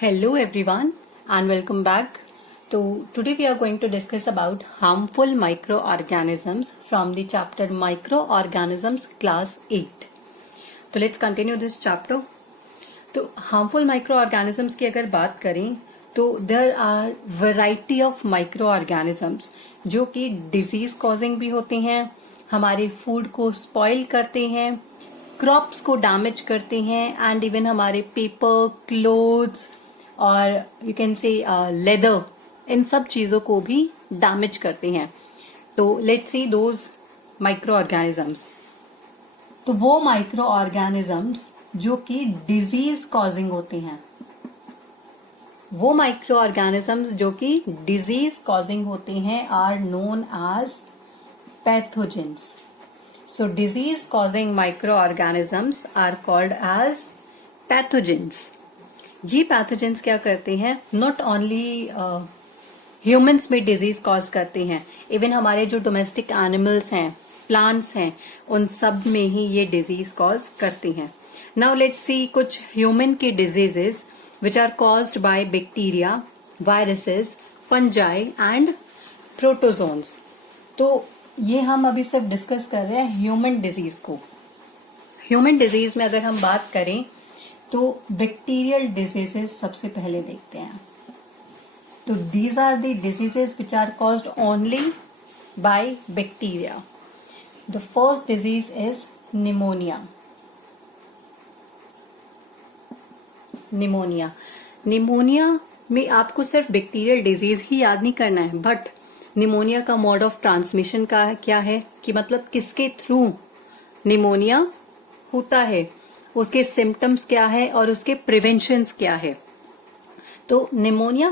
Hello everyone and welcome back. So today we are going to discuss about harmful microorganisms from the chapter Microorganisms class 8. So let's continue this chapter. तो harmful microorganisms की अगर बात करें तो there are variety of microorganisms जो कि disease causing भी होते हैं, हमारे फूड को स्पॉइल करते हैं, क्रॉप्स को डैमेज करते हैं एंड इवन हमारे पेपर, क्लोथ्स और यू कैन से लेदर, इन सब चीजों को भी डैमेज करते हैं. तो let's C those micro organisms. तो वो माइक्रो ऑर्गेनिजम्स जो कि डिजीज कॉजिंग होते हैं, वो माइक्रो ऑर्गेनिजम्स जो कि डिजीज कॉजिंग होते हैं are known as pathogens. So disease causing microorganisms are called as pathogens. ये पैथोजेंस क्या करते हैं? नॉट ओनली ह्यूमंस में डिजीज कॉज करते हैं, इवन हमारे जो डोमेस्टिक एनिमल्स हैं, प्लांट्स हैं, उन सब में ही ये डिजीज कॉज करते हैं. नाउ लेट्स सी कुछ ह्यूमन के diseases which are caused by bacteria, viruses, fungi and protozoans. तो ये हम अभी सिर्फ डिस्कस कर रहे हैं ह्यूमन डिजीज को. ह्यूमन डिजीज में अगर हम बात करें तो बैक्टीरियल डिजीजेस सबसे पहले देखते हैं. तो these are the diseases which are caused only by bacteria. The first disease is pneumonia. Pneumonia में आपको सिर्फ बैक्टीरियल डिजीज ही याद नहीं करना है, बट निमोनिया का मोड ऑफ ट्रांसमिशन का क्या है कि मतलब किसके थ्रू निमोनिया होता है, उसके सिम्टम्स क्या है और उसके प्रिवेंशंस क्या है. तो निमोनिया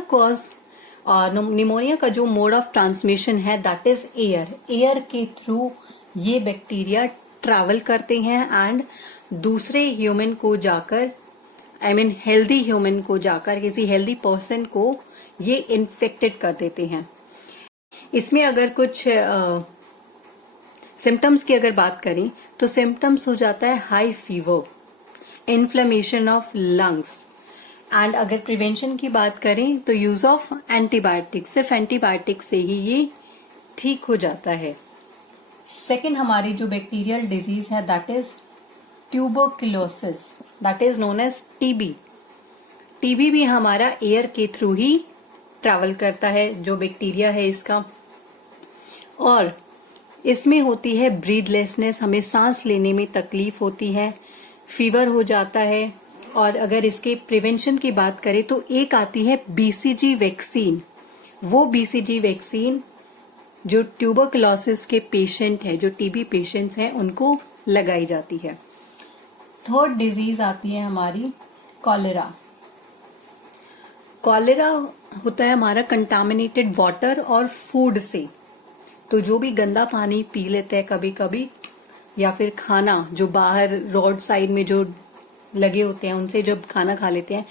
का जो मोड ऑफ ट्रांसमिशन है दैट इज एयर. एयर के थ्रू ये बैक्टीरिया ट्रैवल करते हैं एंड दूसरे ह्यूमन को जाकर, हेल्दी ह्यूमन को जाकर, किसी हेल्दी पर्सन को ये इन्फेक्टेड कर देते हैं. इसमें अगर कुछ सिम्टम्स की अगर बात करें तो सिम्टम्स हो जाता है high fever, inflammation of lungs and अगर प्रिवेंशन की बात करें तो यूज ऑफ एंटीबायोटिक्स. सिर्फ एंटीबायोटिक से ही ये ठीक हो जाता है. सेकेंड हमारी जो बैक्टीरियल डिजीज है that is tuberculosis, that is known as TB. TB भी हमारा एयर के थ्रू ही ट्रैवल करता है, जो बैक्टीरिया है इसका, और इसमें होती है ब्रीदलेसनेस, हमें सांस लेने में तकलीफ होती है, फीवर हो जाता है. और अगर इसके प्रिवेंशन की बात करें तो एक आती है बीसीजी वैक्सीन. वो बीसीजी वैक्सीन जो ट्यूबरक्लोसिस के पेशेंट है, जो टीबी पेशेंट्स हैं, उनको लगाई जाती है. थर्ड डिजीज आती है हमारी कॉलेरा. कॉलेरा होता है हमारा कंटामिनेटेड वाटर और फूड से. तो जो भी गंदा पानी पी लेते हैं कभी कभी, या फिर खाना जो बाहर रोड साइड में जो लगे होते हैं उनसे जब खाना खा लेते हैं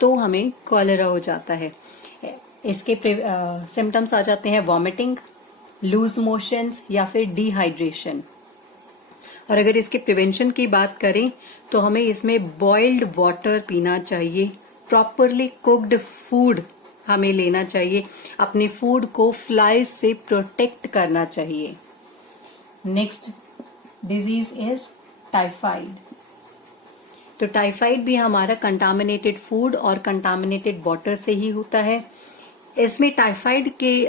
तो हमें कॉलेरा हो जाता है. इसके सिम्टम्स आ जाते हैं वॉमिटिंग, लूज मोशंस या फिर डिहाइड्रेशन. और अगर इसके प्रिवेंशन की बात करें तो हमें इसमें बॉइल्ड वाटर पीना चाहिए, प्रॉपरली कुक्ड फूड हमें लेना चाहिए, अपने फूड को फ्लाइज से प्रोटेक्ट करना चाहिए. Next disease is typhoid. तो टाइफाइड भी हमारा कंटामिनेटेड फूड और कंटामिनेटेड वाटर से ही होता है. इसमें टाइफाइड के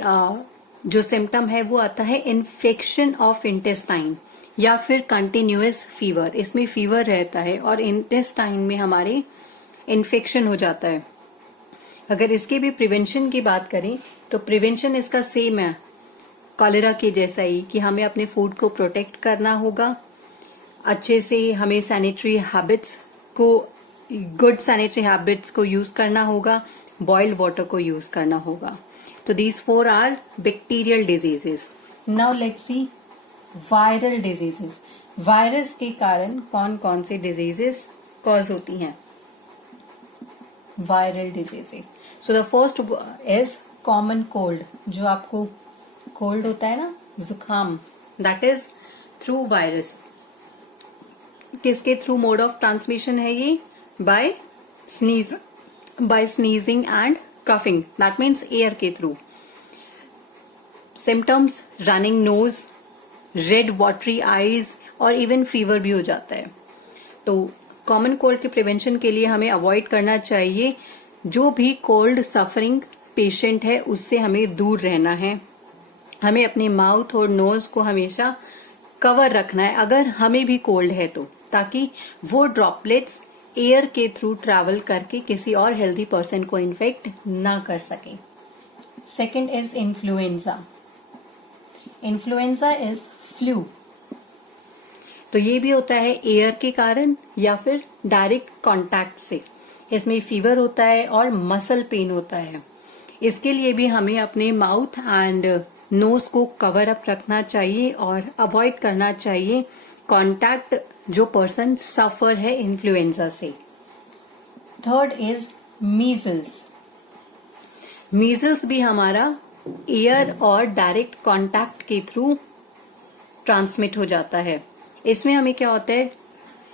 जो सिम्टम है वो आता है इन्फेक्शन ऑफ इंटेस्टाइन या फिर कंटिन्यूअस फीवर. इसमें फीवर रहता है और इंटेस्टाइन में हमारे इन्फेक्शन हो जाता है. अगर इसके भी प्रिवेंशन की बात करें तो प्रिवेंशन इसका सेम है कॉलेरा के जैसा ही, कि हमें अपने फूड को प्रोटेक्ट करना होगा, अच्छे से हमें सैनिटरी हैबिट्स को, गुड सैनिटरी हैबिट्स को यूज करना होगा, बॉइल्ड वाटर को यूज करना होगा. तो these four are bacterial diseases. Now let's see viral diseases. Virus के कारण कौन कौन से डिजीजेस कॉज होती हैं? Viral diseases. So the first is common cold. जो आपको कोल्ड होता है ना, जुकाम, दैट इज थ्रू वायरस. किसके थ्रू मोड ऑफ ट्रांसमिशन है ये? By sneeze. by sneezing and coughing, that means air के through. Symptoms running nose, red watery eyes और even fever भी हो जाता है. तो कॉमन कोल्ड के प्रिवेंशन के लिए हमें अवॉइड करना चाहिए. जो भी कोल्ड सफरिंग पेशेंट है उससे हमें दूर रहना है. हमें अपने माउथ और नोज को हमेशा कवर रखना है अगर हमें भी कोल्ड है तो, ताकि वो ड्रॉपलेट्स एयर के थ्रू ट्रैवल करके किसी और हेल्दी पर्सन को इन्फेक्ट ना कर सके. Second is influenza. Influenza is flu. तो ये भी होता है एयर के कारण या फिर डायरेक्ट कांटेक्ट से. इसमें फीवर होता है और मसल पेन होता है. इसके लिए भी हमें अपने माउथ एंड नोज को कवर अप रखना चाहिए और अवॉइड करना चाहिए कांटेक्ट जो पर्सन सफर है इन्फ्लुएंजा से. Third is measles. मीजल्स भी हमारा एयर और डायरेक्ट कांटेक्ट के थ्रू ट्रांसमिट हो जाता है. इसमें हमें क्या होता है,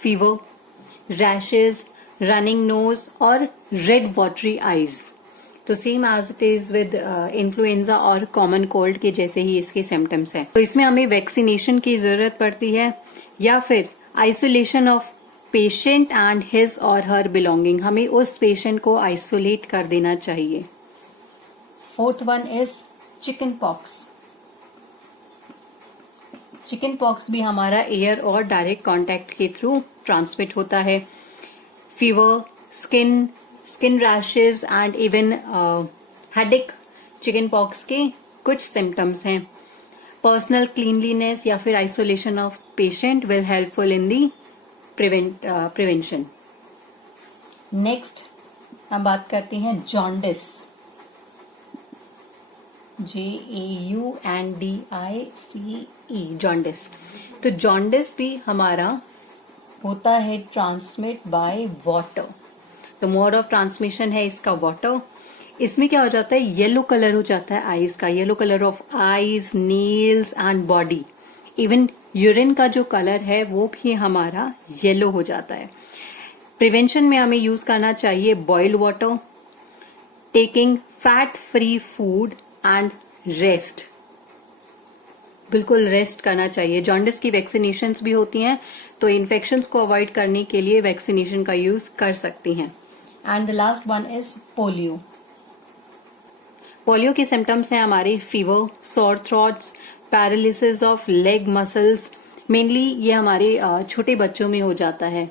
फीवर, रैशेज, रनिंग नोज और रेड वाटरी आईज. तो same as it is with influenza और कॉमन कोल्ड के जैसे ही इसके सिम्टम्स हैं. तो इसमें हमें वैक्सीनेशन की जरूरत पड़ती है या फिर isolation of patient and his और हर बिलोंगिंग. हमें उस पेशेंट को आइसोलेट कर देना चाहिए. Fourth one is chicken pox. Chicken pox भी हमारा एयर और डायरेक्ट कांटेक्ट के थ्रू ट्रांसमिट होता है. Fever, skin rashes and even headache chicken pox के कुछ सिम्टम्स हैं. पर्सनल क्लीनलीनेस या फिर isolation of patient will helpful in the prevention. Next हम बात करते हैं जॉन्डिस. JAUNDICE, jaundice. तो जॉन्डिस भी हमारा होता है ट्रांसमिट बाय वाटर. तो मोड ऑफ ट्रांसमिशन है इसका वाटर. इसमें क्या हो जाता है, येलो कलर हो जाता है आईज का. Yellow colour of eyes, nails and body. Even urine का जो कलर है वो भी हमारा येलो हो जाता है. प्रिवेंशन में हमें यूज करना चाहिए boiled water, taking fat free food and rest. बिल्कुल रेस्ट करना चाहिए. जॉन्डिस की वैक्सीनेशंस भी होती हैं, तो इन्फेक्शंस को अवॉइड करने के लिए वैक्सीनेशन का यूज कर सकती हैं. And the last one is polio. Polio के सिम्टम्स हैं हमारे फीवर, सोर throats, paralysis of leg muscles. Mainly ये हमारे छोटे बच्चों में हो जाता है.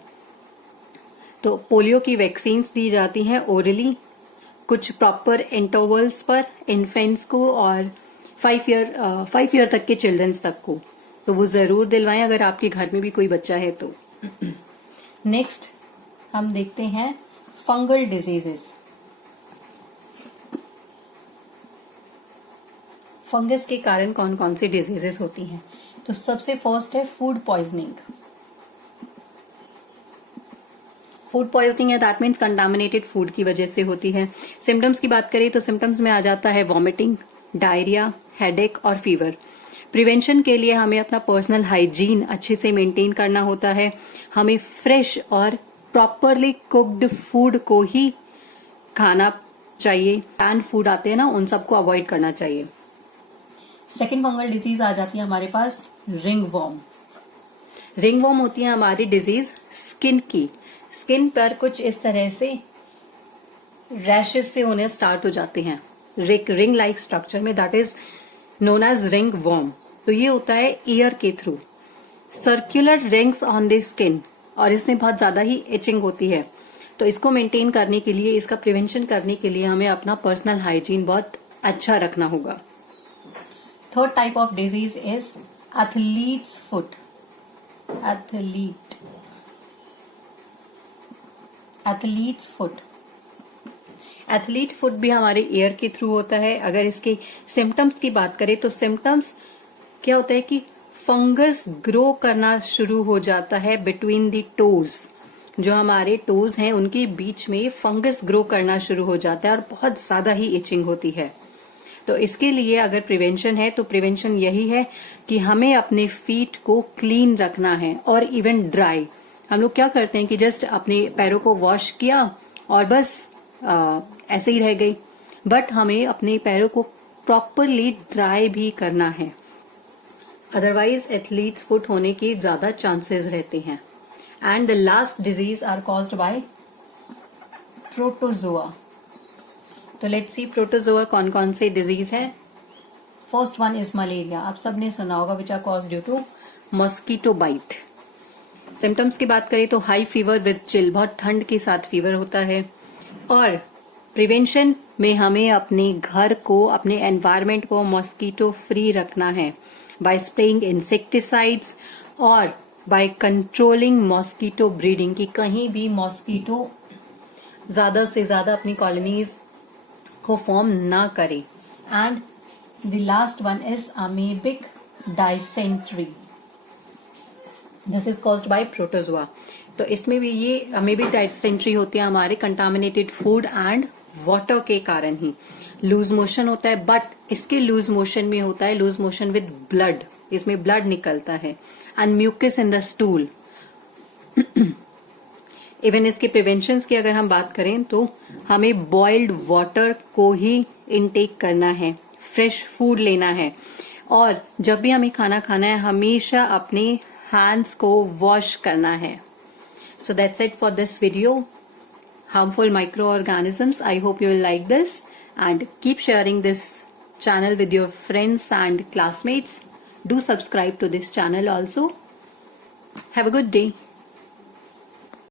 तो पोलियो की वैक्सीन दी जाती हैं ओरली, कुछ प्रॉपर इंटरवल्स पर इन्फेंट्स को और 5 ईयर तक के चिल्ड्रंस तक को. तो वो जरूर दिलवाएं अगर आपके घर में भी कोई बच्चा है तो. नेक्स्ट हम देखते हैं फंगल डिजीजेस. फंगस के कारण कौन कौन सी डिजीजेस होती हैं. तो सबसे फर्स्ट है फूड पॉइजनिंग. फूड पॉइजनिंग है दैट मीन्स कंटामिनेटेड फूड की वजह से होती है. सिम्टम्स की बात करें तो सिम्टम्स में आ जाता है वॉमिटिंग, डायरिया, हेडेक और फीवर. प्रिवेंशन के लिए हमें अपना पर्सनल हाइजीन अच्छे से मेंटेन करना होता है. हमें फ्रेश और प्रॉपरली कुक्ड फूड को ही खाना चाहिए. पैन फूड आते हैं ना, उन सबको अवॉइड करना चाहिए. सेकेंड फंगल डिजीज आ जाती है हमारे पास रिंग वॉर्म. रिंग वॉर्म होती है हमारी डिजीज स्किन की. स्किन पर कुछ इस तरह से रैशेस से होने स्टार्ट हो जाते हैं रिंग लाइक स्ट्रक्चर में, that is known as ringworm. तो ये होता है एयर के through. Circular rings on the skin और इसमें बहुत ज्यादा ही इचिंग होती है. तो इसको मेंटेन करने के लिए, इसका प्रिवेंशन करने के लिए हमें अपना पर्सनल हाइजीन बहुत अच्छा रखना होगा. Third type of disease is athletes foot. Athletes foot. Athlete foot भी हमारे एयर के थ्रू होता है. अगर इसके सिम्टम्स की बात करें तो सिम्टम्स क्या होता है कि फंगस ग्रो करना शुरू हो जाता है बिटवीन द टोज. जो हमारे टोज हैं उनके बीच में फंगस ग्रो करना शुरू हो जाता है और बहुत ज्यादा ही इचिंग होती है. तो इसके लिए अगर प्रिवेंशन है तो प्रिवेंशन यही है कि हमें अपने फीट को क्लीन रखना है और इवन ड्राई. हम लोग क्या करते हैं कि जस्ट अपने पैरों को वॉश किया और बस ऐसे ही रह गई, बट हमें अपने पैरों को प्रॉपरली ड्राई भी करना है, अदरवाइज एथलीट्स फुट होने के ज्यादा चांसेस रहते हैं। And the last disease are caused by protozoa. तो लेट्स सी प्रोटोजोआ कौन कौन से डिजीज है। First one is malaria. आप सबने सुना होगा, which are cause due to mosquito bite. Symptoms की बात करें तो हाई फीवर विद चिल, बहुत ठंड के साथ फीवर होता है। और प्रिवेंशन में हमें अपने घर को, अपने एनवायरमेंट को मॉस्किटो फ्री रखना है बाय स्प्रेइंग इंसेक्टिसाइड्स और बाय कंट्रोलिंग मॉस्किटो ब्रीडिंग, कि कहीं भी मॉस्किटो ज्यादा से ज्यादा अपनी कॉलोनीज को फॉर्म ना करे। And the last one is amoebic dysentery, this is caused by protozoa. तो इसमें भी ये अमीबिक डाइसेंट्री होती है हमारे कंटामिनेटेड फूड एंड वाटर के कारण ही। लूज मोशन होता है, बट इसके लूज मोशन में होता है लूज मोशन विद ब्लड, इसमें ब्लड निकलता है। And mucus in the stool. Even इसके प्रिवेंशन की अगर हम बात करें तो हमें बॉइल्ड वाटर को ही इनटेक करना है, फ्रेश फूड लेना है, और जब भी हमें खाना खाना है हमेशा अपने हैंड्स को वॉश करना है। So that's it for this video, harmful microorganisms. I hope you will like this and keep sharing this channel with your friends and classmates. Do subscribe to this channel also. Have a good day.